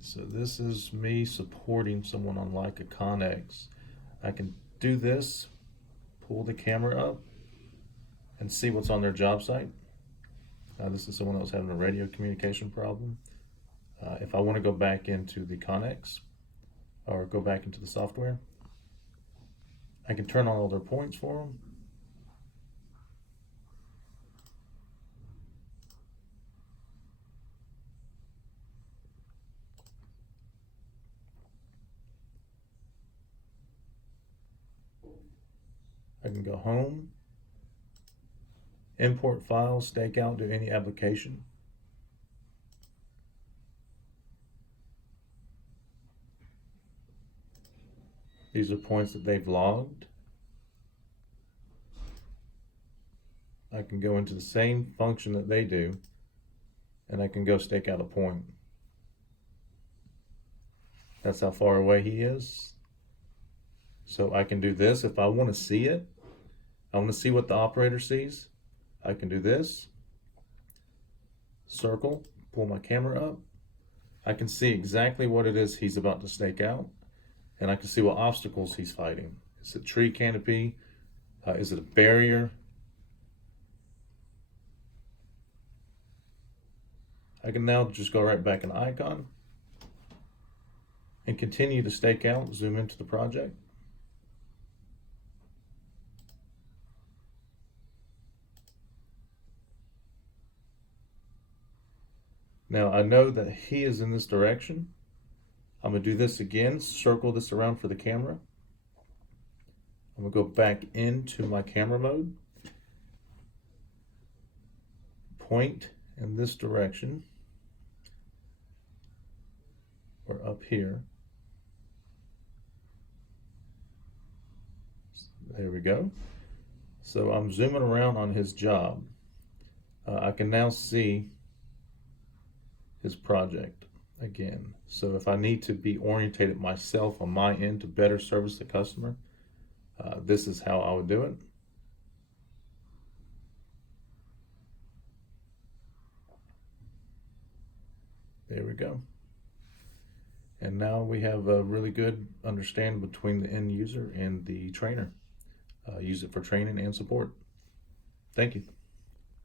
So this is me supporting someone on Leica ConX. I can do this, pull the camera up, and see what's on their job site. This is someone that was having a radio communication problem. If I want to go back into the ConX or go back into the software, I can turn on all their points for them. I can go home, import files, stake out, do any application. These are points that they've logged. I can go into the same function that they do, and I can go stake out a point. That's how far away he is. So I can do this if I want to see it. I want to see what the operator sees. I can do this. Circle, pull my camera up. I can see exactly what it is he's about to stake out, and I can see what obstacles he's fighting. Is it a tree canopy? Is it a barrier? I can now just go right back in icon and continue to stake out, zoom into the project. Now I know that he is in this direction. I'm gonna do this again, circle this around for the camera. I'm gonna go back into my camera mode, point in this direction, or up here. There we go. So I'm zooming around on his job. I can now see his project again. So if I need to be orientated myself on my end to better service the customer, this is how I would do it. There we go. And now we have a really good understanding between the end user and the trainer. Use it for training and support. Thank you.